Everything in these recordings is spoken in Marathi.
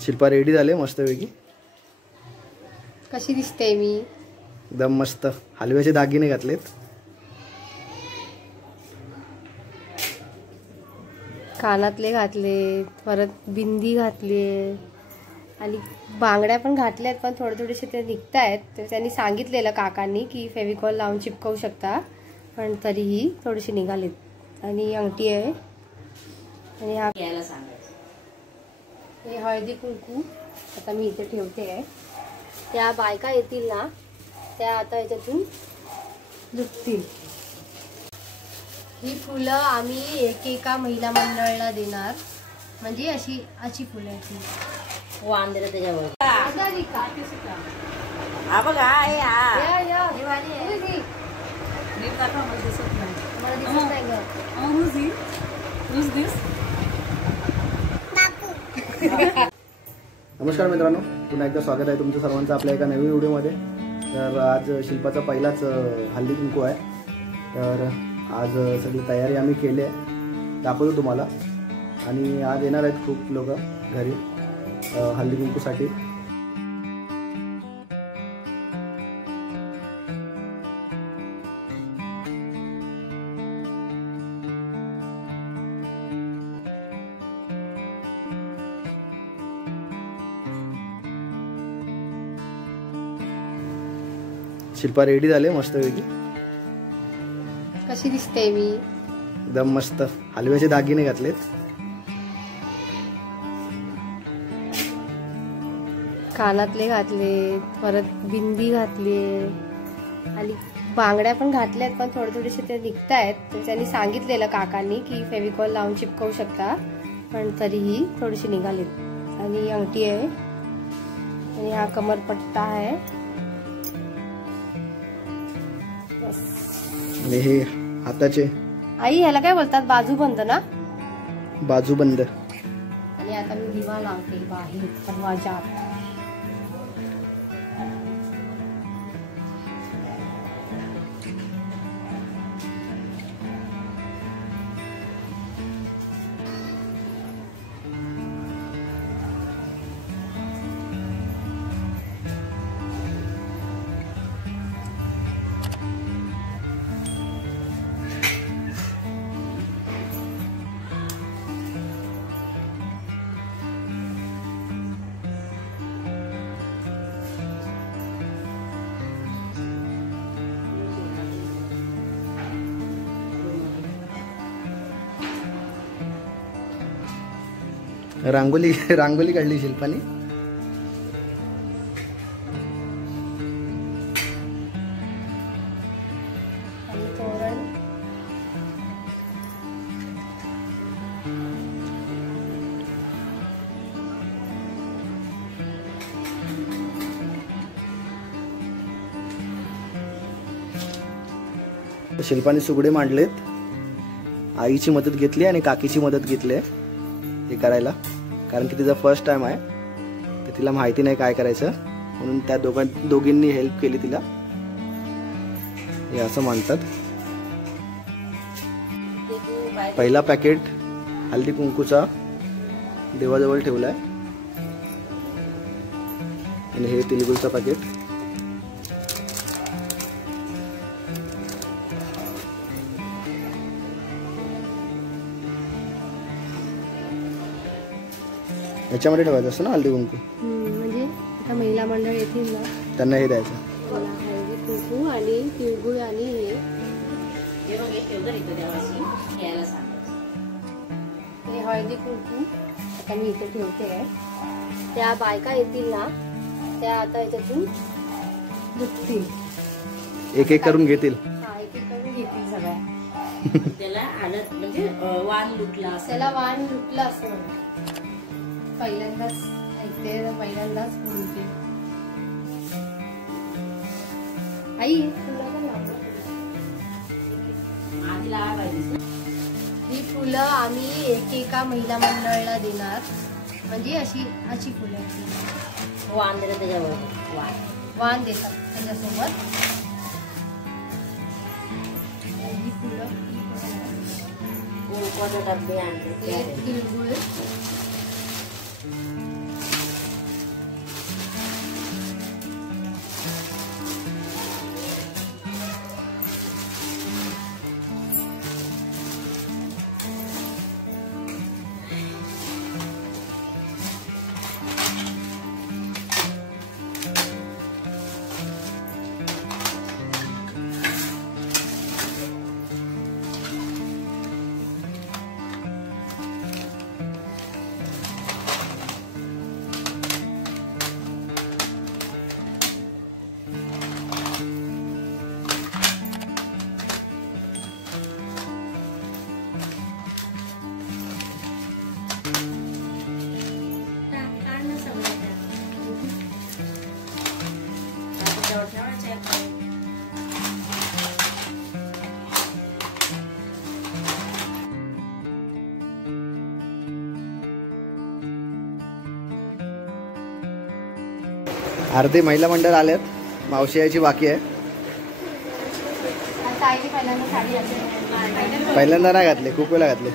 शिल्पा रेडी झाले मस्तपैकी। कशी दिसते मी? एकदम मस्त। हलव्याचे दागिने घातलेत, कानातले घातले, परत बिंदी घातली आणि बांगड्या पण घातल्यात, पण थोडेसे ते निघतायत। तर त्यांनी सांगितलेलं काकांनी की फेविकॉल लावून चिपकवू शकता, पण तरीही थोडेसे निघालेत। आणि अंगठी आहे आणि हा घ्यायला सांगायचं। हे हळदी कुंकू आता मी इथे ठेवते आहे। त्या बायका येतील ना, त्या आता याच्यातून लुटतील। ही फुलं आम्ही एकेका महिला मंडळाला देणार, म्हणजे अशी फुलं आहेत। वाण दिलं त्याच्यावर नमस्कार मित्रांनो, पुन्हा एकदा स्वागत आहे तुमचं सर्वांचं आपल्या एका नवीन व्हिडिओमध्ये। तर आज शिल्पाचा पहिलाच हल्दी कुंकू आहे, तर आज सगळी तयारी आम्ही केली आहे, दाखवतो तुम्हाला। आणि आज येणार आहेत खूप लोक घरी हल्दी कुंकूसाठी। शिल्पा रेडी झाले मस्तपैकी। कशी दिसते मी? एकदम मस्त। हलव्याचे दागिने घातलेत, कानातले घातले, परत बिंदी घातली आणि बांगड्या पण घातल्यात, पण थोडेसे ते निघतायत। तर त्यांनी सांगितलेलं काकांनी की फेविकॉल लावून चिपकवू शकता, पण तरीही थोडेसे निघालेत। आणि अंगठी आहे आणि हा कमरपट्टा आहे। आणि हे हाताचे, आई ह्याला काय बोलतात? बाजूबंद ना? बाजूबंद। आणि आता मी दिवा लावते बाहेर दरवाजात। रांगोली काढली शिल्पाने। आणि तोरण शिल्पाने सुगडे मांडलेत। आईची मदत घेतली आणि काकीची मदत घेतली हे करायला, कारण की तिचा फर्स्ट टाइम आहे, तर तिला माहिती नाही काय करायचं, म्हणून त्या दोघींनी हेल्प केली तिला। हे असं मानतात। पहिला पॅकेट हल्दी कुंकूचा देवाजवळ ठेवलाय आणि हे तिळगुळचं पॅकेट। याच्यामध्ये ठेवायचं असतं ना हल्दी कुंकू, म्हणजे आता महिला मंडळ येतील ना, त्यांना हे द्यायचं। हळदी कुंकू आणि तिळगुळ आणि हे हळदी कुंकू आता मी इथे ठेवते आहे। त्या बायका येतील ना, त्या आता याच्यातून लुटतील, एक एक करून घेतील। हा, एक एक करून घेतील सगळ्या। त्याला आलं म्हणजे वाण लुटला, त्याला वाण लुटलं असं म्हणतात। पहिल्यांदाच ऐकते, पहिल्यांदाच बोलते। आई तुला पण आधी लावा पाहिजे। ही फुलं आम्ही एकेका महिला मंडळाला देणार, म्हणजे अशी फुलं आहेत। वाण दिलं त्याच्यावर वाण देतात त्याच्यासोबत। ही फुलं डब्बे आणले, तिळगुळ अर्धे महिला मंडळ आलेत, मावशी यायची बाकी आहे. ताईने पहिल्यांदा साडी घातली. पहिल्यांदा नाही घातले, खूप वेळा घातले.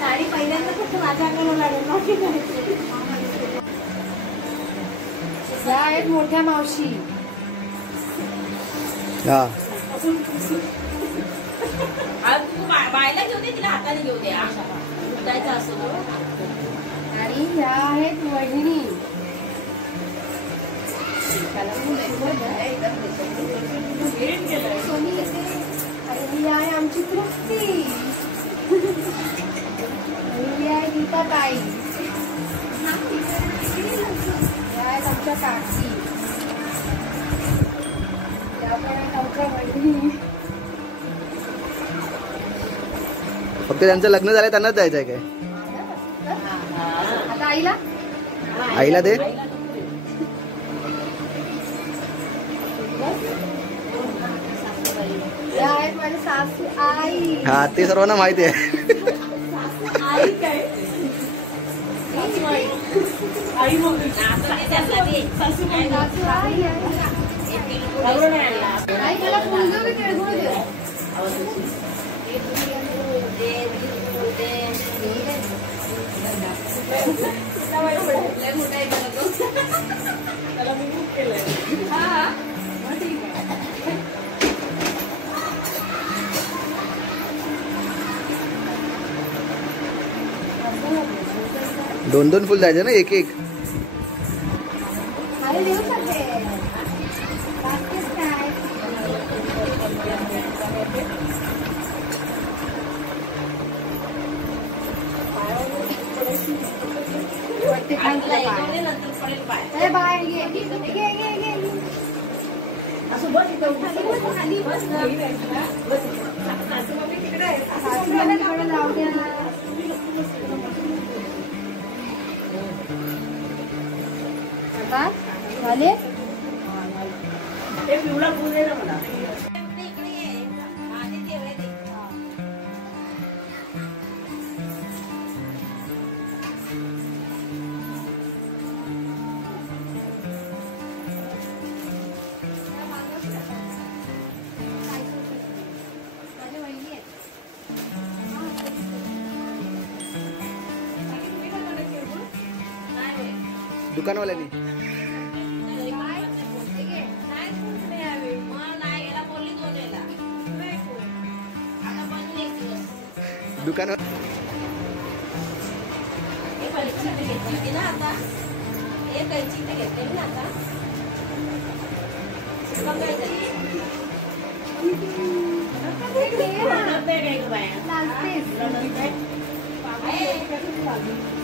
साडी पहिल्यांदा फक्त माझ्याकडे लागेल. या आहेत मोठ्या मावशी. हा बायला घेऊ दे, तिला हाताने घेऊ दे. उठायचं असं आणि ह्या आहेत वहिनी. आणि ही आहे आमची तृप्ती. आणि ही आहे गीता ताई. ह्या आहेत आमच्या काकी. त्या पण आहेत आमच्या वहिनी. फक्त त्यांचं लग्न झालंय त्यांनाच जायचं आहे काय? आता आईला आईला दे. या आहेत माझी सासू आई. हा ते सर्वांना माहिती आहे. आई काय सासू आई आई मला फुल देऊ की तिळगुळ देऊ? दोन दोन फुल द्यायचे ना, एक एक. अरे देऊ शकते. बास्केट काय अरे बाहेर घे घे घे घे. असं बस इथं खाली बस ना. सासूबाईला थोडं लावू द्या. आता झाले. ते पिवळा फुल दे ना मला. दुकानवाल्यानी दुकान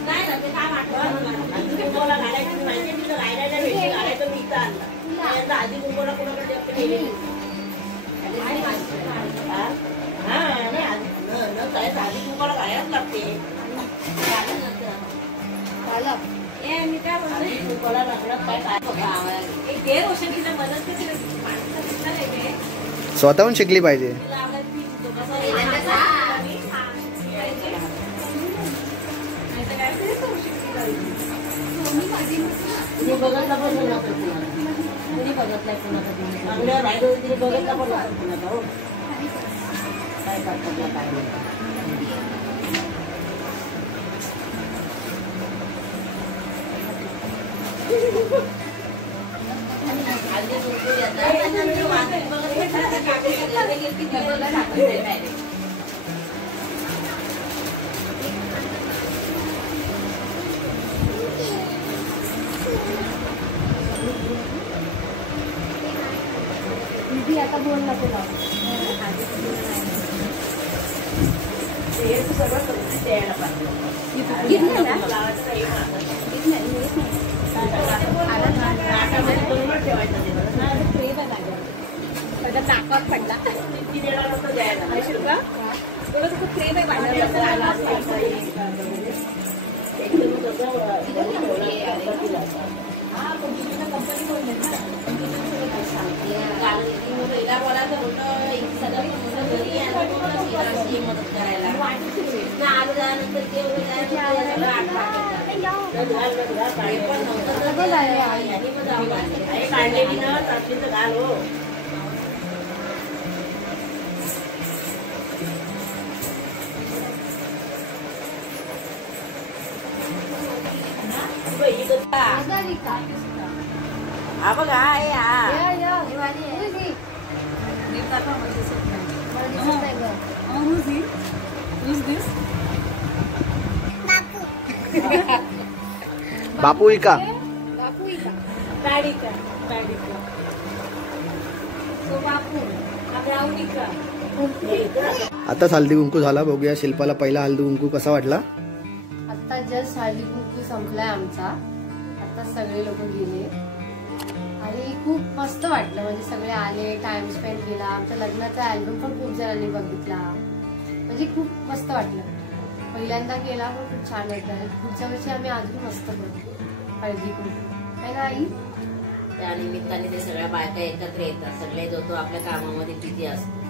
नाही ना ते काय कुंकोला घालायची माहिती तिथं घालायला भेटली घालायचं मी इथं आणला आधी कुंकोला कोणाकडे गेलेली आधी कुंकोला घालायलाच लागते. मी काय बोलते कुंकोला लागलं काय एक 1.5 वर्ष तिला मदत कशी स्वतःहून शिकली पाहिजे. तुम्ही बघतला पण तुम्ही बघतलाय पुन्हा राहिलो तिने बघतला पण पुन्हा हो काय करतात काय दीदी आता बोल नको लावू. सगळं द्यायला पाहिजे नाकात पडला खूप प्रेम आहे. पहिला बोलायचं होतं सगळं घरी मदत करायला आलं त्यानंतर ते पण काढलेली ना चाचणीचं घाल हो. हा बघा बापू इका आताच हळदी कुंकू झाला. बघूया शिल्पाला पहिला हळदी कुंकू कसा वाटला. आता जस्ट हळदी कुंकू संपलाय आमचा. आता सगळे लोक गेले आणि खूप मस्त वाटलं. म्हणजे सगळे आले, टाइम स्पेंड केला. आमच्या लग्नाचा अल्बम पण खूप जणांनी बघितला. म्हणजे खूप मस्त वाटलं. पहिल्यांदा केला पण खूप छान वाटलं. पुढच्या वर्षी आम्ही अजून मस्त करू हळदी कुंकू आहे ना आई. त्या निमित्ताने ते सगळ्या बायका एकत्र येतात. सगळे जो तो आपल्या कामामध्ये बिझी असतो.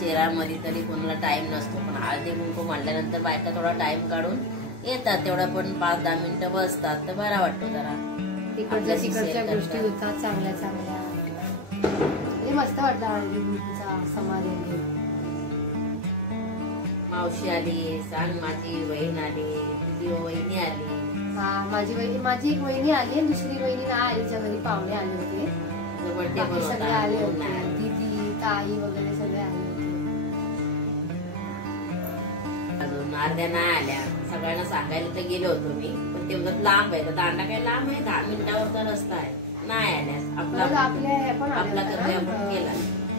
शहरामध्ये तरी कोणाला टाइम नसतो, पण हळदी कुंकू म्हणल्यानंतर बायका थोडा टाइम काढून येतात. तेवढा पण 5-10 मिनिटं बसतात तर बरा वाटतो जरा. तिकडच्या गोष्टी होतात चांगल्या चांगल्या. म्हणजे मस्त वाटलं हळदी कुंकूचा समारंभ. मावशी आली, सांग माझी बहीण आली, तुझी वहिनी आली. हा माझी एक वहिनी आली आणि दुसरी वहिनी ना आईच्या घरी पाहुणे आले होते. बाकी सगळे आले होते. दीदी ताई वगैरे सगळे आले होते. अजून अर्ध्या नाही आल्या. सगळ्यांना सांगायला तर गेलो होतो मी, पण ते म्हणत लांब आहे. दांडा काय लांब आहे, 10 मिनिटावरचा रस्ता आहे. नाही आल्यास आपला कर्तव्य आपण केला.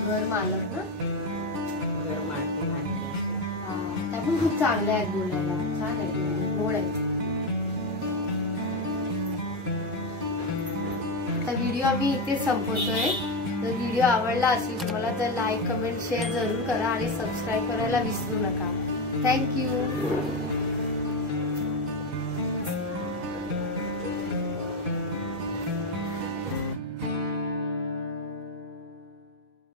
घर मालक ना, घर मालक त्या पण खूप चांगल्या आहेत बोलायला. छान आहेत, गोड आहेत. आता व्हिडिओ आम्ही इथेच संपवतोय. जर व्हिडिओ आवडला असेल तुम्हाला तर लाईक, कमेंट, शेअर जरूर करा आणि सबस्क्राईब करायला विसरू नका. थँक्यू.